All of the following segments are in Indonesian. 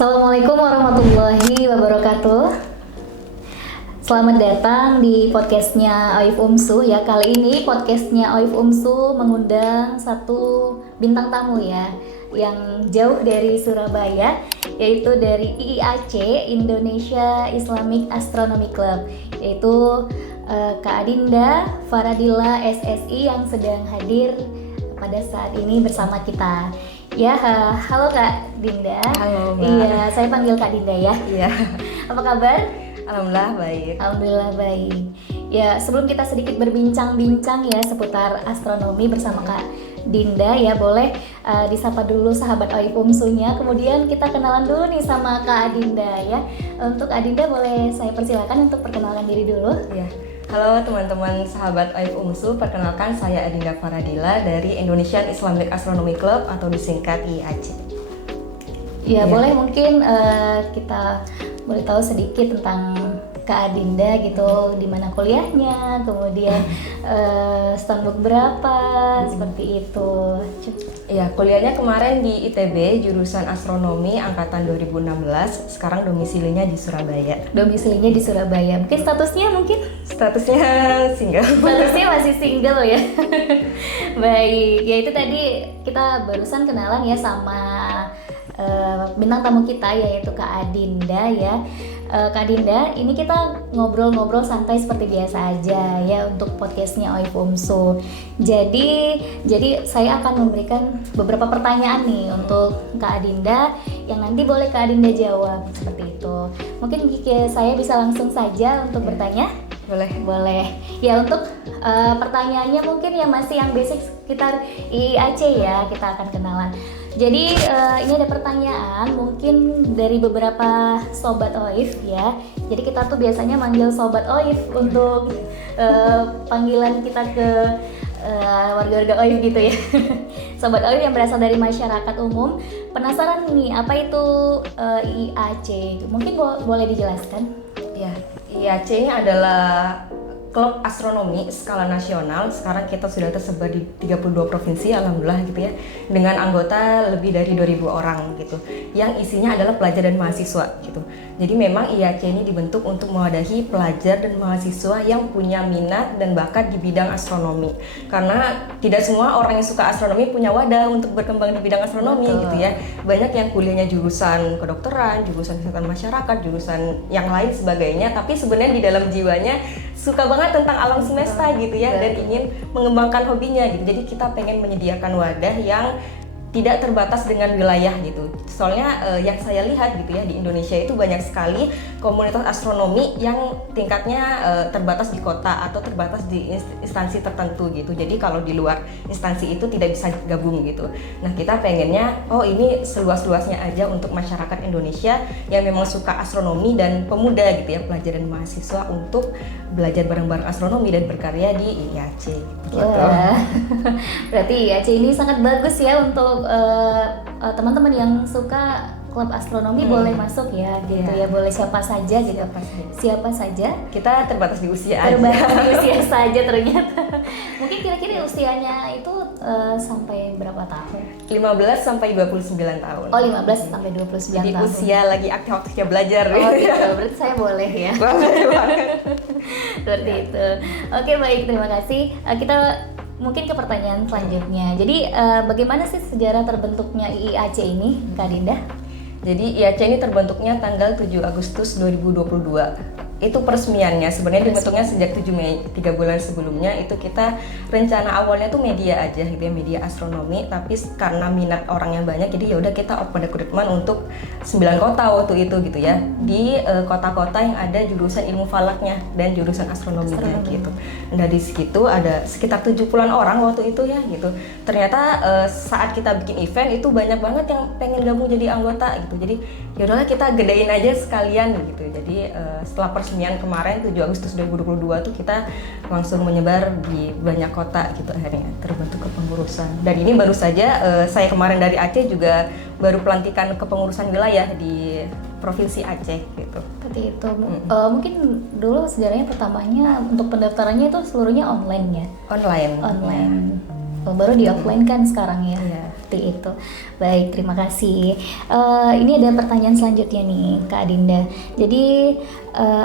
Assalamualaikum warahmatullahi wabarakatuh. Selamat datang di podcastnya Oif Umsu ya. Kali ini podcastnya Oif Umsu mengundang satu bintang tamu ya, yang jauh dari Surabaya, yaitu dari IIAC, Indonesia Islamic Astronomy Club, yaitu Kak Adinda Faradila SSI yang sedang hadir pada saat ini bersama kita. Ya, halo Kak Dinda. Halo Mbak. Iya, saya panggil Kak Dinda ya. Iya. Apa kabar? Alhamdulillah baik. Alhamdulillah baik. Ya, sebelum kita sedikit berbincang-bincang ya seputar astronomi bersama Kak Dinda ya, boleh disapa dulu sahabat Oif Umsunya. Kemudian kita kenalan dulu nih sama Kak Adinda ya. Untuk Adinda boleh saya persilakan untuk perkenalkan diri dulu. Iya. Halo teman-teman sahabat Oif Umsu, perkenalkan saya Adinda Faradila dari Indonesian Islamic Astronomy Club atau disingkat IIAC. Ya, boleh mungkin kita boleh tahu sedikit tentang Kak Adinda gitu, di mana kuliahnya, kemudian setahun berapa, seperti itu. Iya, kuliahnya kemarin di ITB, jurusan astronomi angkatan 2016, sekarang domisilinya di Surabaya. Domisilinya di Surabaya. Mungkin statusnya Statusnya single. Statusnya masih single ya. Baik, ya itu tadi kita barusan kenalan ya sama bintang tamu kita yaitu Kak Adinda ya. Kak Dinda, ini kita ngobrol-ngobrol santai seperti biasa aja ya untuk podcastnya Oif Umsu. Jadi saya akan memberikan beberapa pertanyaan nih untuk Kak Dinda yang nanti boleh Kak Dinda jawab seperti itu. Mungkin jika saya bisa langsung saja untuk bertanya. Boleh. Ya, untuk pertanyaannya mungkin ya masih yang basic sekitar IIAC ya, kita akan kenalan. Jadi ini ada pertanyaan mungkin dari beberapa sobat Oif ya. Jadi kita tuh biasanya manggil sobat Oif untuk panggilan kita ke warga-warga Oif gitu ya. Sobat Oif yang berasal dari masyarakat umum. Penasaran nih apa itu IIAC? Mungkin boleh dijelaskan? Ya, IIAC ini adalah klub astronomi skala nasional. Sekarang kita sudah tersebar di 32 provinsi, alhamdulillah gitu ya, dengan anggota lebih dari 2000 orang gitu, yang isinya adalah pelajar dan mahasiswa gitu. Jadi memang IIAC ini dibentuk untuk mewadahi pelajar dan mahasiswa yang punya minat dan bakat di bidang astronomi. Karena tidak semua orang yang suka astronomi punya wadah untuk berkembang di bidang astronomi. Betul. Gitu ya. Banyak yang kuliahnya jurusan kedokteran, jurusan kesehatan masyarakat, jurusan yang lain sebagainya, tapi sebenarnya di dalam jiwanya suka banget tentang alam semesta gitu ya, dan ingin mengembangkan hobinya gitu. Jadi kita pengen menyediakan wadah yang tidak terbatas dengan wilayah gitu. Soalnya yang saya lihat gitu ya, di Indonesia itu banyak sekali komunitas astronomi yang tingkatnya terbatas di kota atau terbatas di instansi tertentu gitu. Jadi kalau di luar instansi itu tidak bisa gabung gitu. Nah, kita pengennya ini seluas-luasnya aja untuk masyarakat Indonesia yang memang suka astronomi dan pemuda gitu ya, pelajar dan mahasiswa, untuk belajar bareng-bareng astronomi dan berkarya di IIAC gitu. Wah. Berarti IIAC ini sangat bagus ya untuk teman-teman yang suka klub astronomi. Boleh masuk ya gitu ya, boleh siapa saja gitu. Siapa saja. Kita terbatas di usia di usia saja ternyata. Mungkin kira-kira usianya itu sampai berapa tahun? 15 sampai 29 tahun. Oh, 15 sampai 29 Jadi tahun. usia lagi aktif-aktifnya belajar. Oh gitu, berarti saya boleh ya. Boleh banget. Seperti itu. Oke, baik, terima kasih. Kita mungkin ke pertanyaan selanjutnya. Jadi bagaimana sih sejarah terbentuknya IIAC ini, Kak Dinda? Jadi IIAC ini terbentuknya tanggal 7 Agustus 2022. Itu peresmiannya. Sebenarnya dibentuknya sejak 7 Mei, 3 bulan sebelumnya. Itu kita rencana awalnya tuh media aja gitu ya, media astronomi, tapi karena minat orang yang banyak, jadi ya udah kita open recruitment untuk 9 kota waktu itu gitu ya. Di kota-kota yang ada jurusan ilmu falaknya dan jurusan astronominya gitu. Nah, di situ ada sekitar 70-an orang waktu itu ya gitu. Ternyata saat kita bikin event itu banyak banget yang pengen gabung jadi anggota gitu. Jadi ya udahlah kita gedein aja sekalian gitu. Jadi setelah peresmian kemarin 7 Agustus 2022 tuh kita langsung menyebar di banyak kota gitu, akhirnya terbentuk kepengurusan. Dan ini baru saja saya kemarin dari Aceh juga baru pelantikan kepengurusan wilayah di Provinsi Aceh gitu. Seperti itu. Mungkin dulu sejarahnya pertamanya untuk pendaftarannya itu seluruhnya online ya? Online. Online. baru di offline kan sekarang ya. Iya. Seperti itu. Baik, terima kasih. Ini ada pertanyaan selanjutnya nih Kak Adinda. Jadi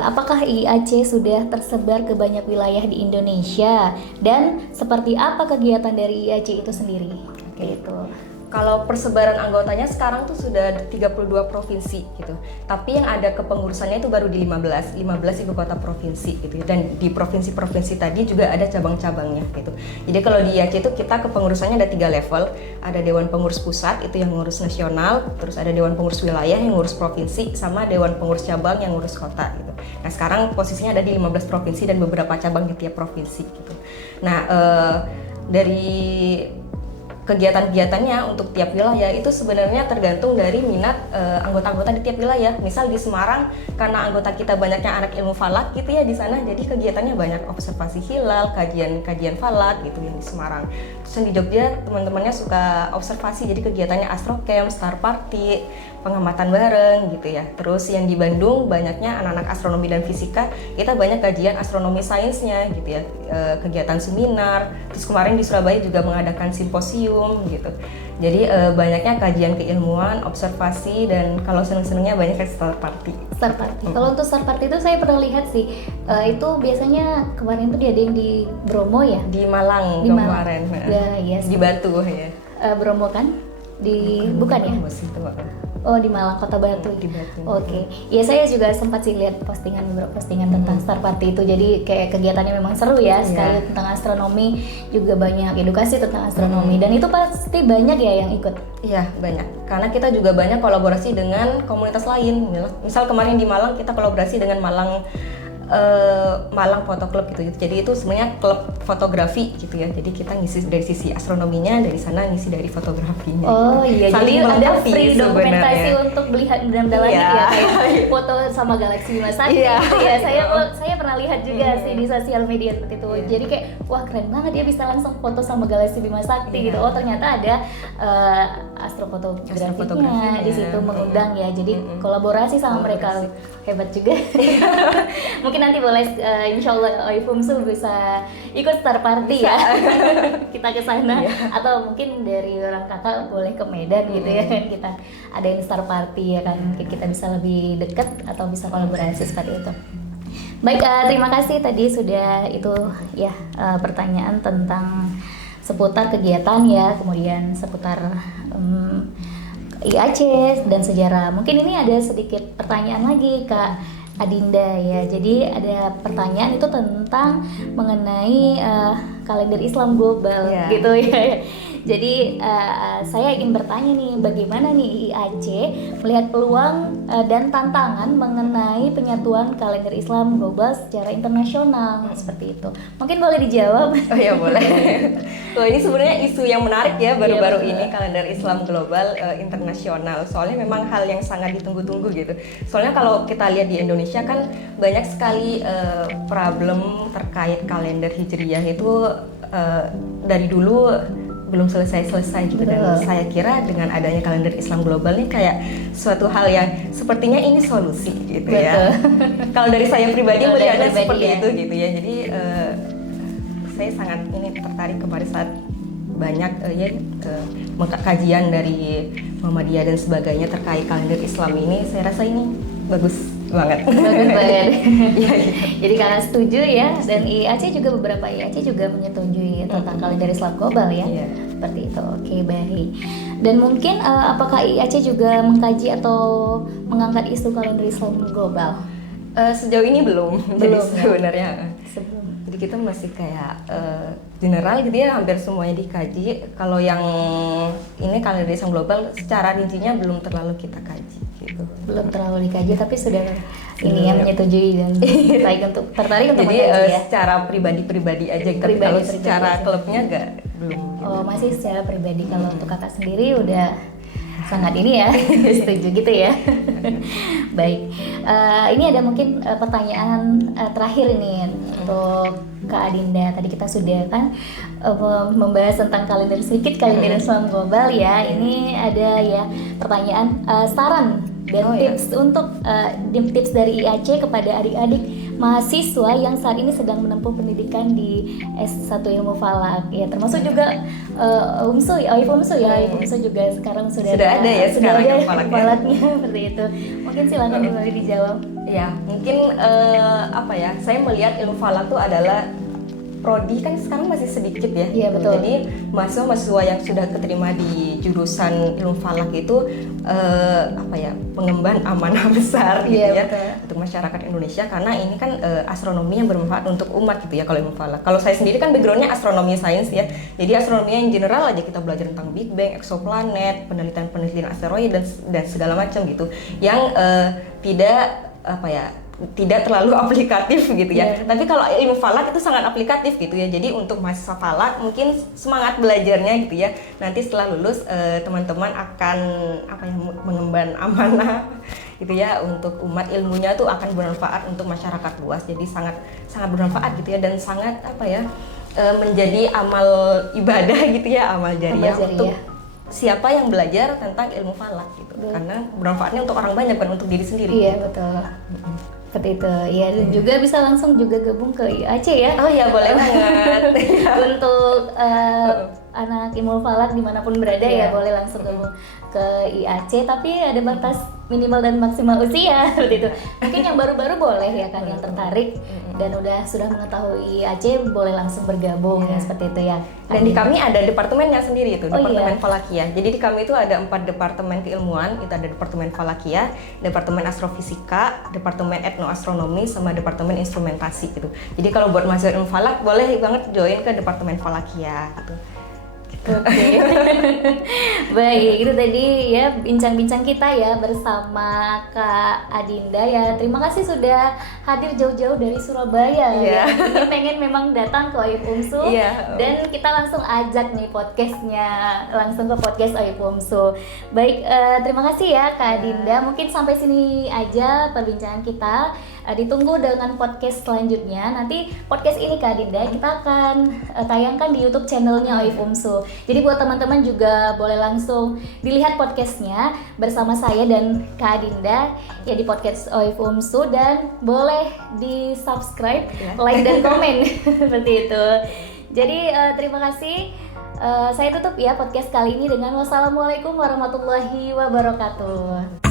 apakah IAC sudah tersebar ke banyak wilayah di Indonesia dan seperti apa kegiatan dari IAC itu sendiri? Gitu. Kalau persebaran anggotanya sekarang tuh sudah 32 provinsi gitu. Tapi yang ada kepengurusannya itu baru di 15 ibu kota provinsi gitu. Dan di provinsi-provinsi tadi juga ada cabang-cabangnya gitu. Jadi kalau di IAC itu kita kepengurusannya ada 3 level. Ada Dewan Pengurus Pusat itu yang ngurus nasional, terus ada Dewan Pengurus Wilayah yang ngurus provinsi, sama Dewan Pengurus Cabang yang ngurus kota gitu. Nah sekarang posisinya ada di 15 provinsi dan beberapa cabang di tiap provinsi gitu. Nah dari kegiatan-kegiatannya untuk tiap wilayah itu sebenarnya tergantung dari minat anggota-anggota di tiap wilayah. Misal di Semarang karena anggota kita banyaknya anak ilmu falak gitu ya di sana, jadi kegiatannya banyak observasi hilal, kajian falak gitu yang di Semarang. Terus di Jogja teman-temannya suka observasi, jadi kegiatannya astrocamp, star party, pengamatan bareng gitu ya. Terus yang di Bandung banyaknya anak-anak astronomi dan fisika, kita banyak kajian astronomi sainsnya gitu ya, kegiatan seminar. Terus kemarin di Surabaya juga mengadakan simposium gitu. Jadi banyaknya kajian keilmuan, observasi, dan kalau seneng-senengnya banyak star party. Star party. Kalau untuk star party itu saya pernah lihat sih, itu biasanya kemarin tuh diadain di Bromo ya? Di Malang Di Malang. kemarin. Iya, Di Batu ya. Bromo kan? Bukan ya? Oh, di Malang, Kota Batu. Di Batu. Oke. Ya saya juga sempat sih lihat beberapa postingan tentang Star Party itu. Jadi kayak kegiatannya memang seru ya, sekali tentang astronomi, juga banyak edukasi tentang astronomi. Dan itu pasti banyak ya yang ikut. Iya, banyak. Karena kita juga banyak kolaborasi dengan komunitas lain. Misal kemarin di Malang kita kolaborasi dengan Malang Photo Club gitu. Jadi itu sebenarnya klub fotografi gitu ya. Jadi kita ngisi dari sisi astronominya, dari sana ngisi dari fotografinya. Oh iya, jadi ada free dokumentasi sebenarnya untuk melihat benda-benda langit ya, kayak foto sama galaksi Bima Sakti gitu ya. Saya pernah lihat juga sih di sosial media seperti itu. Jadi kayak wah keren banget dia bisa langsung foto sama galaksi Bima Sakti gitu. Oh ternyata ada astrofotografinya di situ mengundang ya. Jadi kolaborasi sama mereka, hebat juga. Mungkin nanti boleh insya Allah Oifumsu bisa ikut Star Party ya. Kita ke sana atau mungkin dari orang kakak boleh ke Medan gitu ya. Kita adain Star Party ya kan. Mungkin kita bisa lebih dekat atau bisa kolaborasi seperti itu. Baik, terima kasih tadi sudah itu ya pertanyaan tentang seputar kegiatan ya, kemudian seputar IAC dan sejarah. Mungkin ini ada sedikit pertanyaan lagi Kak Adinda ya. Jadi ada pertanyaan itu tentang mengenai kalender Islam global gitu ya. Jadi saya ingin bertanya nih, bagaimana nih IAC melihat peluang dan tantangan mengenai penyatuan kalender Islam global secara internasional seperti itu. Mungkin boleh dijawab? Oh ya boleh. Wah ini sebenarnya isu yang menarik ya baru-baru ini, kalender Islam global internasional. Soalnya memang hal yang sangat ditunggu-tunggu gitu. Soalnya kalau kita lihat di Indonesia kan banyak sekali problem terkait kalender Hijriyah itu dari dulu belum selesai gitu. Dan saya kira dengan adanya kalender Islam global ini kayak suatu hal yang sepertinya ini solusi gitu ya. Kalau dari saya pribadi melihatnya seperti itu gitu ya. Jadi saya sangat ini tertarik kemarin saat banyak kajian dari Muhammadiyah dan sebagainya terkait kalender Islam ini. Saya rasa ini bagus banget. Jadi karena setuju ya, dan IAC juga beberapa IAC juga menyetujui tentang kalender Islam global ya. Seperti itu. Oke, baik. Dan mungkin apakah IAC juga mengkaji atau mengangkat isu kalender Islam global? Sejauh ini belum. Jadi sebenarnya jadi kita masih kayak general gitu ya, hampir semuanya dikaji. Kalau yang ini kalender Islam global secara rincinya belum terlalu kita kaji gitu. Belum terlalu dikaji tapi sudah ini yang menyetujui dan tertarik untuk jadi mengkaji ya. Secara pribadi aja gitu. Tapi kalau secara klubnya belum. Oh, masih secara pribadi. Kalau untuk kakak sendiri udah sangat ini ya, setuju gitu ya. Baik, ini ada mungkin pertanyaan terakhir ini untuk Kak Adinda. Tadi kita sudah kan membahas tentang kalender Islam global ya. Ini ada ya pertanyaan, saran dan tips untuk tips dari IAC kepada adik-adik mahasiswa yang saat ini sedang menempuh pendidikan di S1 Ilmu Falak ya, termasuk juga UMSU ya, UMSU juga sekarang sudah ada ya sekarang ilmu falaknya seperti itu. Mungkin silakan boleh dijawab. Ya, mungkin saya melihat ilmu falak itu adalah prodi kan sekarang masih sedikit ya. Iya, betul. Jadi mahasiswa yang sudah keterima di jurusan ilmu falak itu pengemban amanah besar gitu ya betul. untuk masyarakat Indonesia, karena ini kan astronomi yang bermanfaat untuk umat gitu ya kalau ilmu falak. Kalau saya sendiri kan backgroundnya astronomi sains ya. Jadi astronomi yang general aja, kita belajar tentang Big Bang, eksoplanet, penelitian asteroid dan segala macam gitu. Yang tidak terlalu aplikatif gitu ya. Tapi kalau ilmu falak itu sangat aplikatif gitu ya. Jadi untuk mahasiswa falak mungkin semangat belajarnya gitu ya. Nanti setelah lulus teman-teman akan mengemban amanah gitu ya untuk umat, ilmunya tuh akan bermanfaat untuk masyarakat luas. Jadi sangat bermanfaat gitu ya, dan sangat menjadi amal ibadah gitu ya, amal jariah untuk siapa yang belajar tentang ilmu falak gitu. Karena bermanfaatnya untuk orang banyak, bukan untuk diri sendiri. Iya, betul. Seperti itu. Iya, dan juga bisa langsung juga gabung ke IAC ya. Oh iya, boleh banget. Untuk anak ilmu falak dimanapun berada ya boleh langsung gabung ke IAC, tapi ada batas minimal dan maksimal usia seperti itu. Mungkin yang baru-baru boleh ya kan, yang tertarik dan sudah mengetahui IAC boleh langsung bergabung ya, seperti itu ya. Dan di kami ada departemennya sendiri itu, departemen Falakia. Jadi di kami itu ada 4 departemen keilmuan. Itu ada departemen Falakia, departemen astrofisika, departemen etnoastronomi, sama departemen instrumentasi gitu. Jadi kalau buat mahasiswa ilmu falak boleh banget join ke departemen Falakia gitu. Oke. Baik, itu tadi ya bincang-bincang kita ya bersama Kak Adinda ya. Terima kasih sudah hadir jauh-jauh dari Surabaya ya. Ini pengen memang datang ke OIF UMSU dan kita langsung ajak nih podcastnya langsung ke podcast OIF UMSU. Baik, terima kasih ya Kak Adinda. Mungkin sampai sini aja perbincangan kita. Ditunggu dengan podcast selanjutnya. Nanti podcast ini Kak Adinda kita akan tayangkan di YouTube channelnya OIF UMSU. Jadi buat teman-teman juga boleh langsung dilihat podcastnya bersama saya dan Kak Adinda ya di podcast OIF UMSU, dan boleh di subscribe, like dan komen seperti itu. Jadi terima kasih. Saya tutup ya podcast kali ini dengan wassalamualaikum warahmatullahi wabarakatuh.